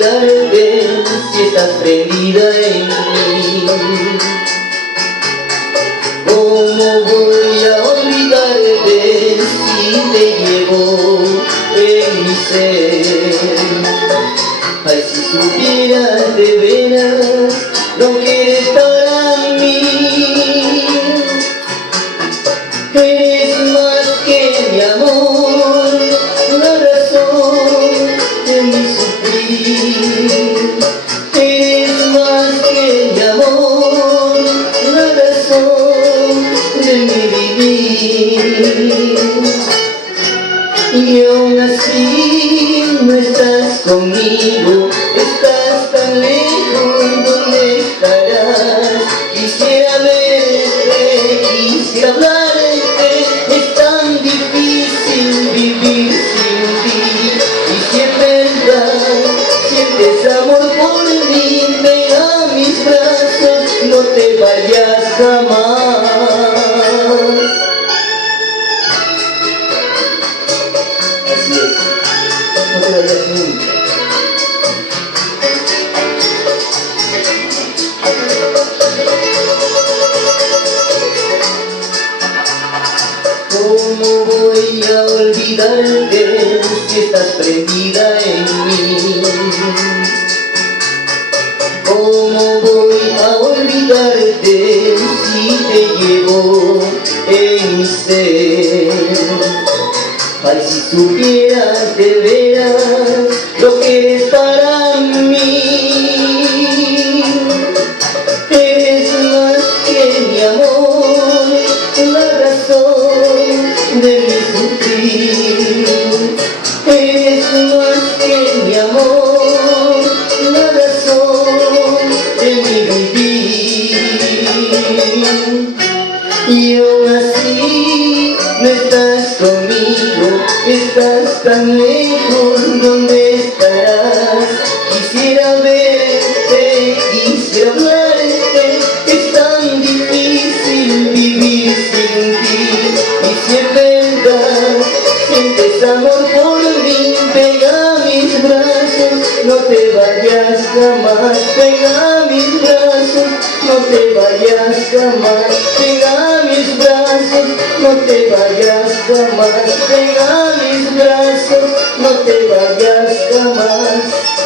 olvidarte si estás prendida en mí? ¿Cómo voy a olvidarte si te llevo en mi ser? Ay, si supieras de veras lo que eres para mí. Eres más que mi amor, la razón de mi sufrir. Eres más que mi amor, la razón de mi vivir. Y aún así no estás conmigo, estás tan lejos, ¿dónde estarás? Quisiera verte, quisiera hablarte, es tan difícil vivir sin ti. Y si en verdad sientes amor por mí, ven a mis brazos, no te vayas jamás. Así es, no te vayas nunca. ¿Cómo voy a olvidarte si estás prendida en mí? ¿Cómo voy a olvidarte si te llevo en mi ser? Ay, si supieras de veras lo que es para mí. Eres más que mi amor, la razón de mi sufrir. Eres más que mi amor, la razón de mi vivir. Y aún así no estás conmigo, estás tan lejos, ¿dónde estarás? Quisiera verte, quisiera hablarte, es tan difícil vivir sin ti. Y si en verdad sientes amor por mí, pega mis brazos, no te vayas jamás. Pega mis brazos, no te vayas jamás. Pega mis brazos, no te vayas jamás. Pega mis brazos, no te vayas jamás.